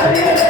કેમ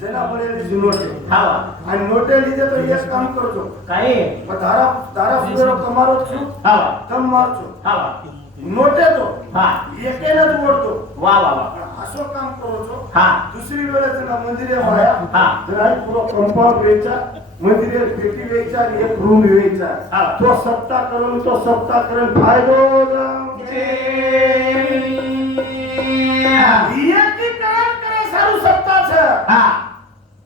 છો ને? હા તને તને આવડો તો મારા હા કને શીખાવો છોડ વિના રે કે છોડ વિના વાહ વાહ વાહ જેના મળેલી જુનોટે આવા આ નોટે લીધે તો એક કામ કરજો કઈ પણ ધારા ધારા સુધારો તમારો જ છું આવા તમ મારજો આવા નોટે તો હા એકે નથી ઓળતો વાહ વાહ વાહ પણ આશો કામ કરો છો હા दुसरी वेळ त्यांना मंदिरे वाया हा. जरा पुरो कंपाऊंड वेचा मंदिरे पेटी वेचा आणि एक रूम वेचा हा. तो सप्ताह करून तो सप्ताह करून फायदो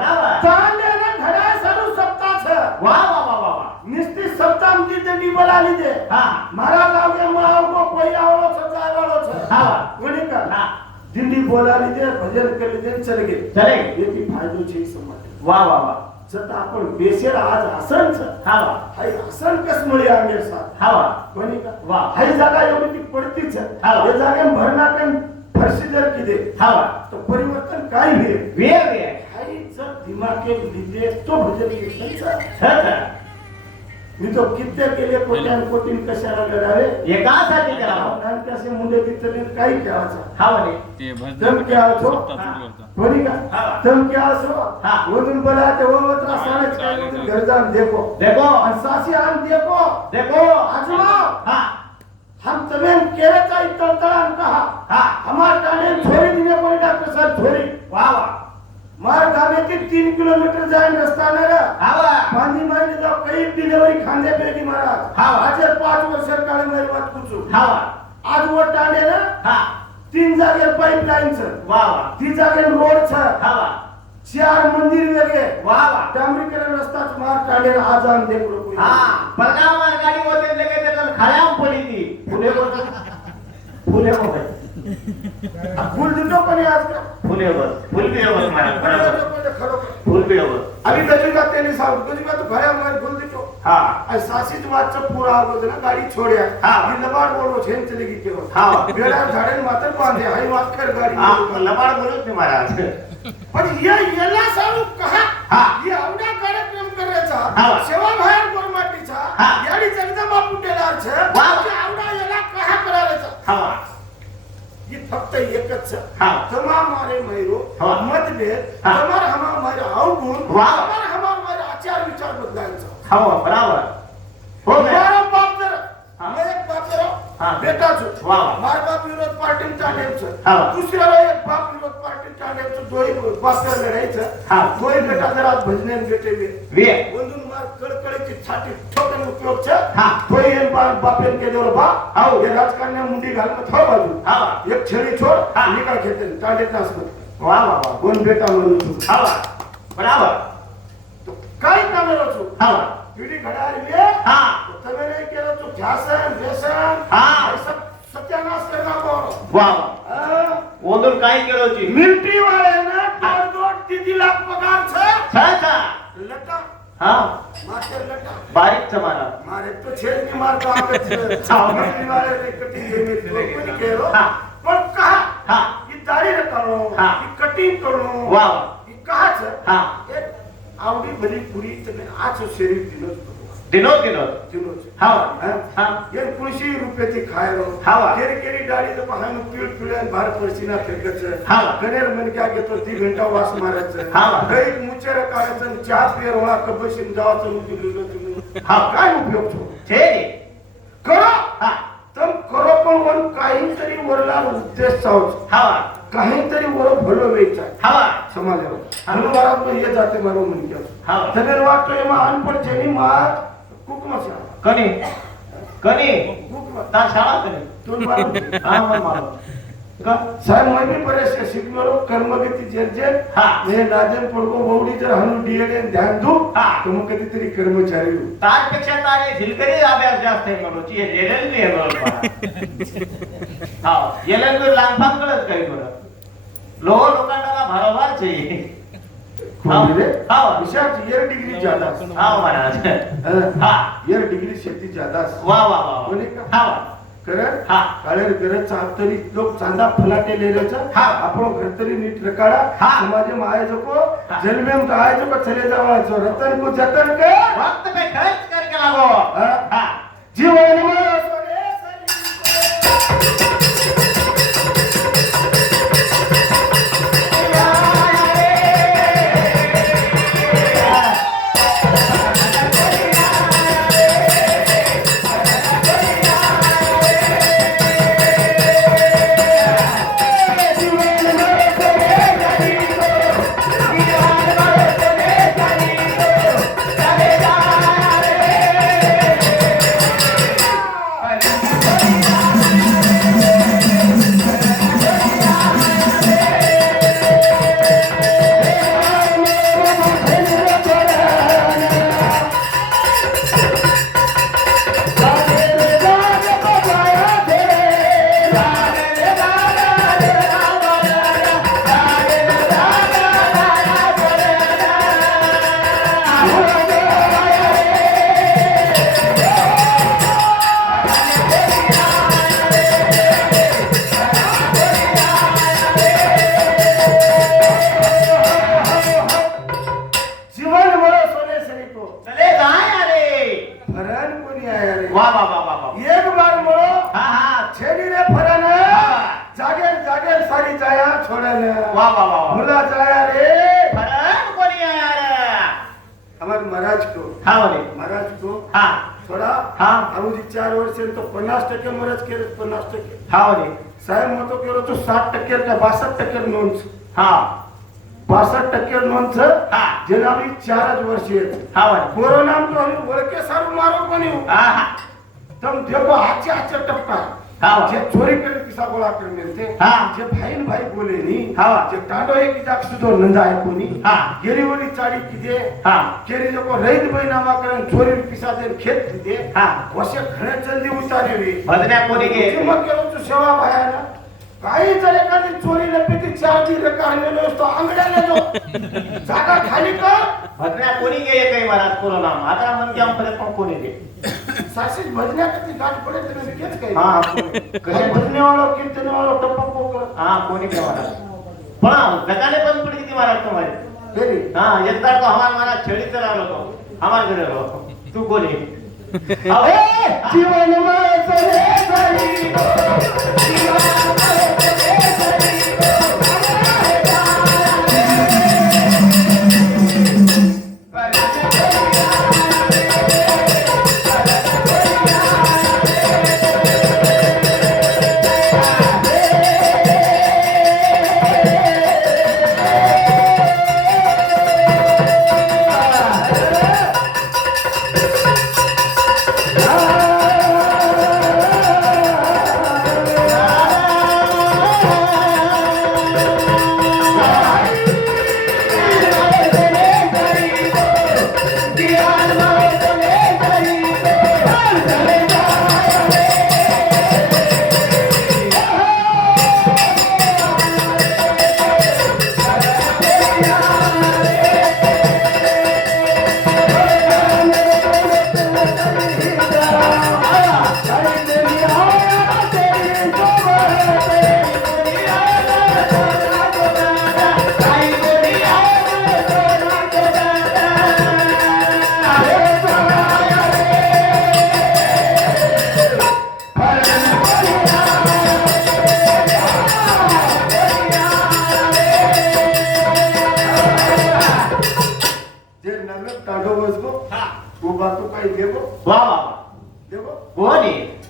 चांदेना घड़ा सारू सप्ताह छ वाह वाह वाह वाह वाह निस्ती सप्ताह में म्हणजे जीते नी बला ली दे हां. मारा लाव के माव को कोई आवलो छ चाय वालो छ हां. कोणी का? हां. दिल्ली बोला ली दे भजन कर ली दे चले गए चले ये की फायदो छे समज वाह वाह वाह जत आपण बेसेर आज हसन छ हां हाय हसन कस मुळे आंगे साथ हां कोणी का? वाह हाय जागा एवढी ती पडती छ हां हे जागे भरना कन फरशी जर की दे हां तो परिवर्तन काय वे वे वे दिमागे लिहिते तो भजन छ मी तो कित्ते केले कोट्यान कोटीन कशाला लढावे? एकासाठी करावं. आणि कसे मुंडे तिथले काही केवाचा हा म्हणे तम असो भजन कोणी का. तम. वरून ते काय वरून घर जाऊन देखो. देखो. आणि सासी आम देखो. देखो. आजमा हा. हम तुम्हें केरचा इतरतळान कहा. हा. हमार टाणे छोरी दिने कोणी डॉक्टर साहेब छोरी वाह वाह मार गावे तीन किलोमीटर जाईन रस्ता न रे हा वाह मांदी माहिती जाऊ काही डिलिव्हरी खांदे पेटी महाराज हा. आज पाच वर्ष काळे मेरी बात पूछू हा वाह आज वो टाणे ना? हा. तीन जागे पाईपलाईन छ वाह वाह ती जागे रोड छ हा वाह चार मंदिर वेगळे. वाह वाह डांबरीकरण रस्ताच मार टाणे आज आम देखलो कोई हा. परगाव गाडी होते लगे त्याला खळ्याम पडी ती. वर फुले फुल दितो पण आज का फुले फुल बरोबर. होतं, खरं फुल बी वर आणि गजूला त्यांनी सांग गजूला तू घड्या मार फुल दितो हा आणि सासीच वाटचं पुरा आवाज ना गाडी छोड्या हा. ही लबाड बोलवो छेन चली गई केवळ हा. वेळा झाडे मात्र बांधे हाई वाटकर हा गाडी लबाड बोलत नाही महाराज पण ये याला सांगू कहा हा. ये आवडा कार्यक्रम हा. करायचा सेवा बाहेर गोरमाटीचा हा. याडी जगदंबा पुटेलार छे. ये आवडा याला कहा करायचा हा फक्त एकच. छ हा. तमा मारे मैरो मतभेद तमार हमा मारे अवगुण तमार हमा मारे आचार विचार बदलायचं हो बराबर. हो बराबर बेटाच वा बाप विरोध पार्टींच्या हा. नेमचं दुसऱ्याला एक बाप विरोध पार्टीच्या नेमचं दोही हा. लढायचं. दोही बेटा जरा भजने बेटे बंधून मार कडकडीची छाती ठेवणे उपयोग छ हा. तोही बाप बापेन बा हाव हे राजकारण्या मुंडी घालत थाव हा. बाजू एक छेडी छोड हा. मी काय घेते. तांडेत वा वा वा. कोण बेटा म्हणून तू? हवा बरोबर. काय तामेला असू हा. हा. તમે નહીં કેવો તું ખ્યાસન વ્યસન હા સત્યાનાશ કરી નાખો વાહ ઓંદર કાઈ કેળો છે મિલિટરી વાળાને દોઢ દોઢ ત્રીજી લાખ પગાર છે છે છે લટા હા માસ્ટર લટા બારીક તમારા મારે તો છે જ નહીં મારે તો આપે છે મિલિટરી વાળાને કટી જઈને કોઈ કેળો પણ કહા હા ઈ દાઢી રકાણો હા ઈ કટિંગ કરો વાહ ઈ કહા છે હા એક આવડી બધી પૂરી તમે આછો શેરી દીનો विनोद विनोद ತಿನ್ನೋದು. हा हा हा ಏನ್ ಕುಣಿಸಿ ರೂಪಾಯಿ ಖಾಯರು ಹಾವ. ಕೇರಿ ಗಾಡಿದ ಹಣ್ಣು ಪೀಳ್ ಪೀಳ ಭಾರ ಪರಿಸಿನ ತಿರ್ಗಚ್ಚ? ಹಾವ. ಗಣ್ಯರ ಮನೆಗೆ ಆಗಿತ್ತು ತಿ ಗಂಟಾ ವಾಸ ಮಾರಾಯचं ಹಾವ. ಕೈಗ್ ಮುಚ್ಚರ ಕಾಯचं ಚಾ ಪಿಯರ್ ಒಳ ಕಬ್ಬಸಿನ ಜಾವचं ನುಗ್ಗಿ तुम्ही हा काय उपयोग तो ते करो हा तर करो पण वर काहीतरी वरला उद्देश सावच हा काहीतरी वर भलो वेचा हा समाजावर हनुमानातून हे जाते मला म्हणजे हाव. त्याने वाटतोय महान पण ज्यांनी मात कने कने तार शाळा कने. का? साहेब मैं भी बरेचसे शिकलो कर्मगती जे जे हे. राजन पडको बवडी जर हनु डीएनए ध्यान दू तर मग कधीतरी कर्मचारी होऊ. तारपेक्षा तारे झिलकरी अभ्यास जास्त आहे म्हणून. हे एलएल बी आहे हा एलएल बी लांबा काही बरं. लोह लोकांना भरावाच आहे. विशाल ईयर डिग्री ज्यादा हा महाराज. ईयर डिग्री शेती ज्यादा वा वा वा कोणी का? हा करत? हा. काळे करत तरी लोक चांदा फलाटे लेलेच हा. आपण घर तरी नीट रकाडा हा. समाजे मायाजको हा. जन्मेम तो आयजको चले जावायचो. रतन को जतन के वक्त पे खर्च करके लागो. हा. हा. जीवन में सोने सरी टक्के मरज केलं पन्नास टक्के. हा रे साहेब म्हणतो केलं तो साठ टक्के का बासष्ट टक्के नोंद. हा. बासष्ट टक्के नोंद. हा. जनावी चारच वर्ष येत हा म्हणजे? रे कोरोना तो आम्ही ओळखे सारू मारो पण येऊ. हा हा. तर देखो आजच्या आजच्या टप्पा. जे चोरी करे किसा गोळा करून बोले नी जे टांडो एक इजाक नंदा आहे कोणी गेली वली चाडी किदे केरी जो रईत बैनामा करून चोरी किसा खेत किदे वसे घरे जल्दी उतारेवी कोणी गे मग केलो तू सेवा भायाला. काही चोरी लपेटी चारची रकार नेलो तो आंगड्याला जो जागा खाली कर. भजन्या कोणी गे काही महाराज कोरोना. आता मन पण कोणी दे भजन्या कधी गाठ पडे तर केच काही हा कशा भजनेवाळो कीर्तनेवाळो टप्पा पोकर हा कोणी गे महाराज पण जगाले पण पडी ती महाराज तुम्हाला? फेरी हाँ एक बार तो हमारा छेड़ी चला लो तो. हमारे घर लो तू बोले जीवन में सरे गरी हा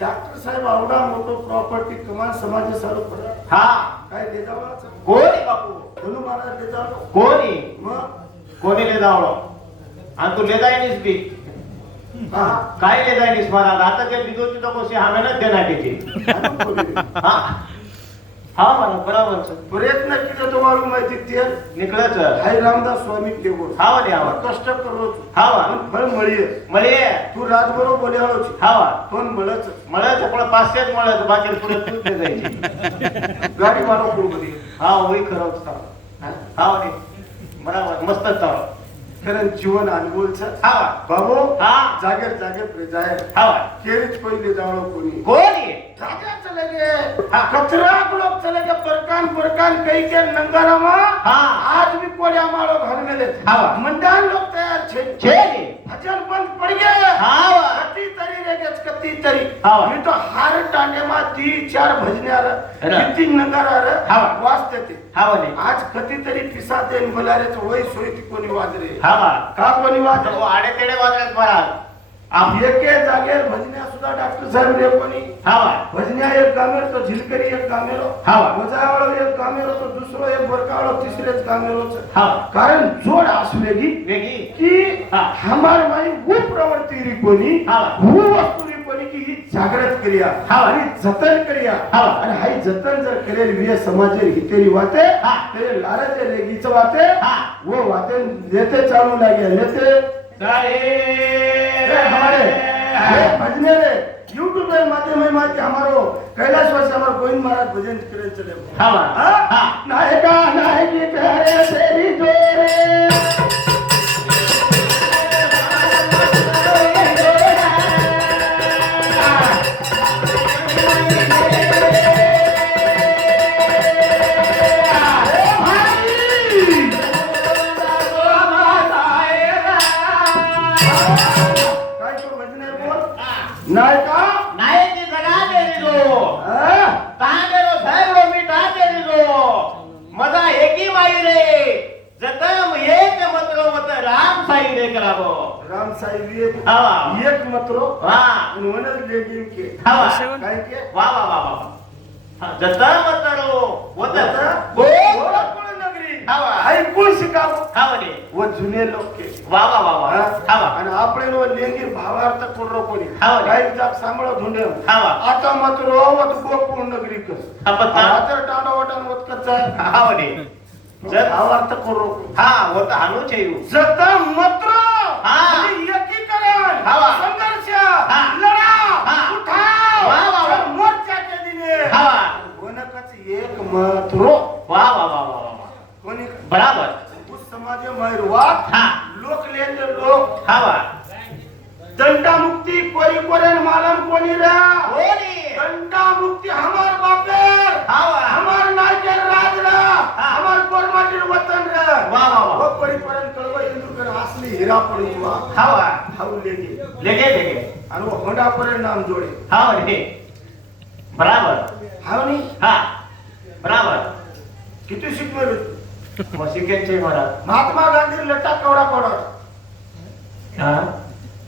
डॉक्टर साहेब आवडा मोठो प्रॉपर्टी कमान समाज सारू पडा हा. काय कोणी? बापू धनु महाराज जावो. कोणी? मग? कोणी ले जावलो आणि तू ले जायनीस बी. हा. काय ले जायनीस महाराज? आता ते बिदोची तो कोशी हामेनच देणार बोलली. हा. हा मला बरोबर सर प्रयत्न केले तो मालूम माहिती ते. निकळच हाय रामदास स्वामी देगो हावा दे हावा कष्ट करो हावा फळ मळी मळे तू राजबरो बोले हळो हावा पण मळच मळच पण पाचशेच मळच बाकी पुढे जायची? गाडी मध्ये हा होई खरं हा होय बरोबर मस्त चाल खरं जीवन अनुभवच हावा बाबू हा. जागेर जागेर प्रे जाय. हावा केरीच पहिले जावळ कोणी. कोणी? राजा चले गे हा. कचरा लोग. चले गे परकान परकान कई के नंगारामा. हा. आज भी कोड़िया मारो घर में ले हावा. मंडान लोग तैयार छे. छेनी भजन बंद पड़ गए हावा कती तरी कती तरी. हावा. मी तो हार टांगे मा ती चार भजन्या र. किती नंगारा र हावा. वाजते ते. हावा ने आज कती तरी पिसा देन बोलारे तो वही सोई ती कोणी वाजरे हावा का कोणी वाजरे तो आडे तेडे महाराज. आम एके जागेर भजन्या सुद्धा डॉक्टर साहेब रे कोणी. हावा भजन्या एक गामेर तो झिलकरी एक गामेरो हावा. वजावाळो एक गामेरो तो दुसरो एक बरकावाळो तिसरेच गामेरोच हावा कारण जोड असलेली वेगी की हा. हमार माई वो प्रवृत्ती री कोणी. वो वस्तू री कोणी की ही जागृत करिया. आणि जतन करिया. आणि हाई जतन जर करेल विय समाजेर हितेरी वाते हा. ते लाराचे लेगीच वाते हा. वो वाते लेते चालू लागे लेते ये भजने रे यूट्यूब के माध्यम में माँ के हमारो. कैलाश वासी हमारो गोविंद महाराज भजन करे चले. हा. नायका नायकी करे तेरी जोरे. एक मतरो हा उन्होंने के वा वा वा वा जतम मतरो वत गो गोरखपुर नगरी हावा ऐकून शिकावं हावा ने व जुने लोक के वा वा वा वा हावा आणि लेंगी भावार्थ कोण कोणी हाव. काही जाग सांभाळ धुंडे हावा आता मात्र वत गोकुळ नगरी कस आपण आता टांडा वाटान वत कच्चा हावा ने जत भावार्थ कोण हा वत हानू छेयू जता मात्र हा. म्हणजे एकीकरण हावा. संघर्ष हा. लढा हा. उठाव वा, वा, वा. तर मोर्चाच्या दिने हावा वनकच एक मात्र वा वा वा वा वा कोणी बराबर उस समाज मैरवात हा लोक लेंगे लोक हावा दंडामुक्ती कोरी कोरेन मालम कोणी रा कोणी दंडामुक्ती हमार बापेर हावा हमार नायकेर राज रा हा. हमार कोरमाटीर वतन रा वा, वा, वा. वो कोरी कोरेन कळवा इंदुकर असली हिरा पडी वा हावा हाऊ लेगे लेगे लेगे आणि वो होंडा परे नाम जोडे हावा रे बराबर हाव नी हा बराबर. किती शिकलो मग शिकेचे मला. महात्मा गांधी लटा कवडा कवडा. हा?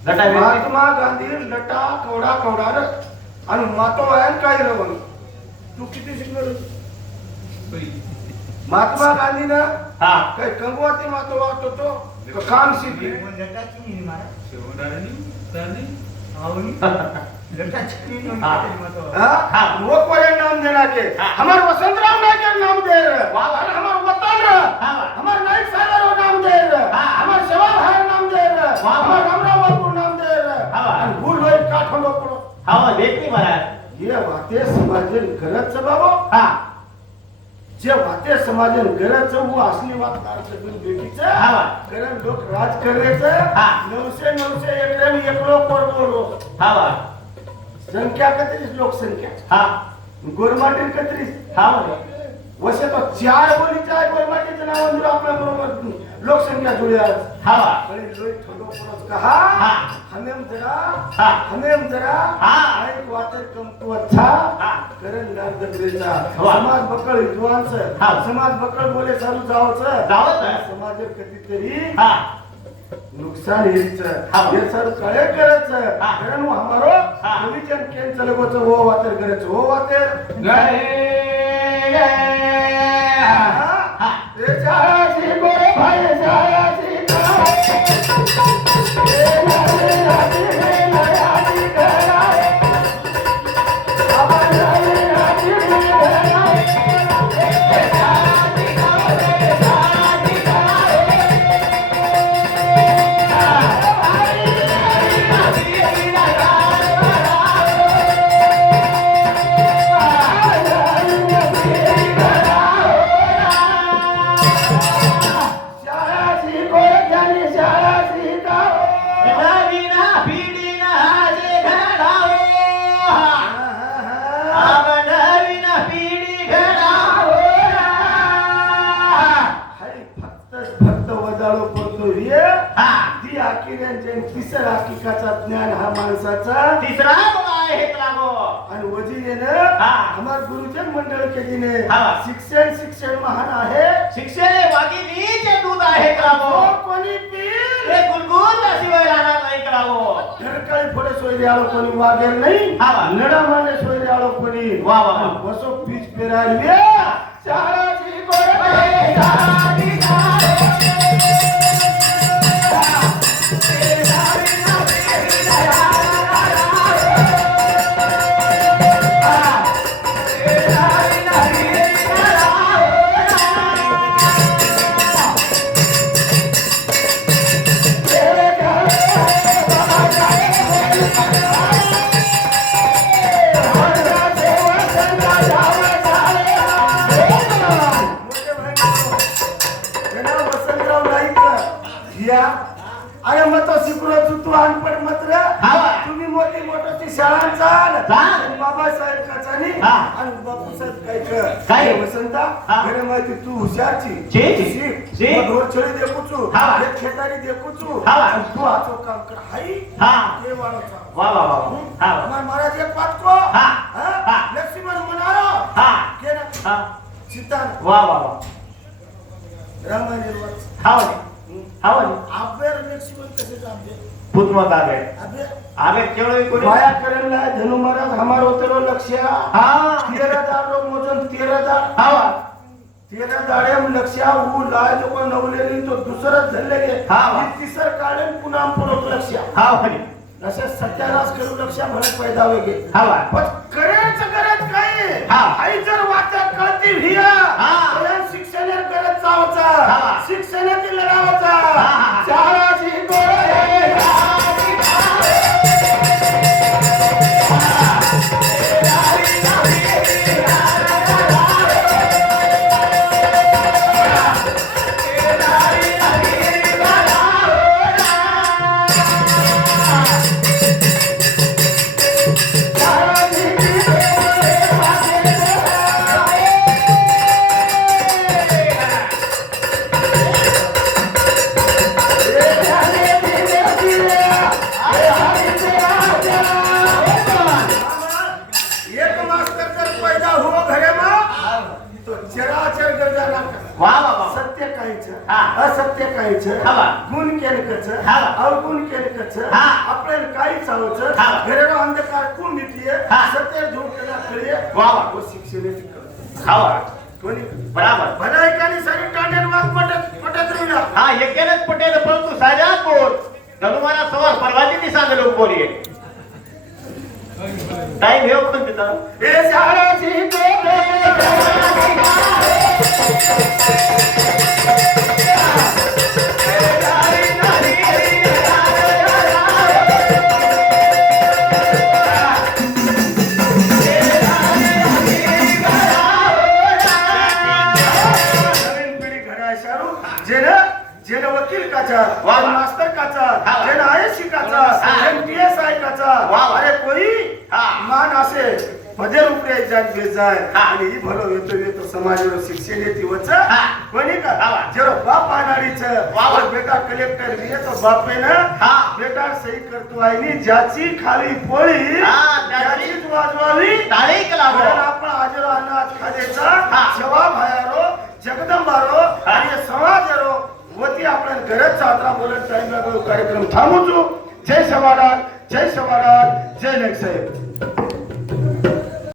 व्यक्ती महात्मा गांधी लटा कवडा कवडा आणि मातो आहे काय रवण तू किती शिकलो महात्मा गांधी ना हा. काही कंगवाती मातो वाटतो तो. का काम शिकली। वो कोई नाम देना के हाँ। हमार वसंतराव नायकर नाम दे। और हमार वतन रे हाँ। हमार नायक सागर नाम दे रहे हाँ। हमार सेवा भाई नाम दे। हमार रामराव बाबू नाम दे हाँ। आणि भूल होईल काठोंडो पडो हावा देखनी मला. ये वाते समाजेन गरज बाबा. हा. जे वाते समाजेन गरज वो असली वात कार सगळी बेटीच हाँ। कारण लोक राज करायचं. हाँ। नऊशे नऊशे एकरे एकलो परबोलो हावा संख्या कतरीच लोकसंख्या. हा. गोरमाटीर कतरीच हावा वसे तो चार बोलीच्या आहे गोरमाटीचं नाव जर आपल्या बरोबर लोकसंख्या आहे हावा आणि लोक थोडं पुरस कहा हा. हमें जरा. हा. हमें जरा. हा. एक वाटर कमतो अच्छा हा. करण नारदग्रेचा वा. समाज बकळ विद्वांच हा. समाज बकळ बोले चालू जावचं. जावंच. समाज कधीतरी हा. नुकसान सर कळे करच हा. कारण हमारो. विजन केन चले गोच हो वातर करच हो वातर हा. ए जायासी गोरे भाई जायासी ए हा. शिक्षण शिक्षण महान आहे. शिक्षण वाघिणीचे दूध आहे जो करावो कोणी पीर ते गुलगुल शिवाय राहणार नाही करावो. धडकाळी फोडे सोयरे आलो कोणी वागेर नाही. हा वा. माने सोयरे आलो कोणी. वा वा वा. बसो पीच पेराडवे शाळाची गोरखे शाळाची वसंतराव घरे माहिती तू हुशारची ची. शिक ची. मग ढोर छळी देखूचू हा. एक खेतारी देखूचू हा. आणि तू आचो काम कर हाई हा। ते वाढवचा वा वा वा हा। हमार महाराज एक बात को हा. हा? हा. लक्ष्मण म्हणालो हा। के ना हा। सीतान वा वा वा रामायण वाच हाव हाव आबेर लक्ष्मण तसेच आबे पुतमत आवे आबे आवे केळो कोणी माया करेला धनु महाराज हमार होतरो लक्ष्य। हा। तेरा दारो मोजन तेरा दार तेरा दाड्या लक्ष्या ऊ लाय लोक नवलेली तो दुसरंच झाले गे हा. ही तिसर काढून पुन्हा खरी असे सत्यानाश करू लक्ष्या म्हणत पैदा वेगे हाव पण करायचं करत काय हा. आई जर वाचा कळती भिया हा. शिक्षण करत जावचा हा. शिक्षणातील लढावाचा हा. शाळाची गोळे एक कोण मिटलीये हा. सत्य झोपलेला खळे वा वा. व शिक्षणाची कळ हाव कोणी? बराबर. भनायकाने सारी टांड्यान वाद पटत पटत राहिला. हा एकेनच पटेल परंतु साजा बोल तनु मला सवार परवाची ती सांगलो बोलिये टाइम हे पण तिथं. हे शाळाची गोळे नवीन जेनं जेनं वकील काचा. जेनं मास्तर काचा. जेनं आयसी काचा. जेनं टीएसआय काचा. अरे कोई. मान असे पदे रुपये जात बेजाय. आणि ही भलो येतो येतो समाजावर शिक्षण येते वच हा. कोणी का. जेरो बाप आणाडीच वा वा. बेटा कलेक्टर बी तो बापे ना हा. बेटा सही करतो आहे नी ज्याची खाली पोळी त्याची- त्याचीच वाजवावी ताळी कारण लावो आपण आजरो अनाथ खाद्याचा हा. सेवा भायारो जगदंबारो आणि समाजारो वती आपण करत साजरा बोलत टाइम कार्यक्रम थांबवतो. जय सवाराल जय सवाराल जय लेख साहेब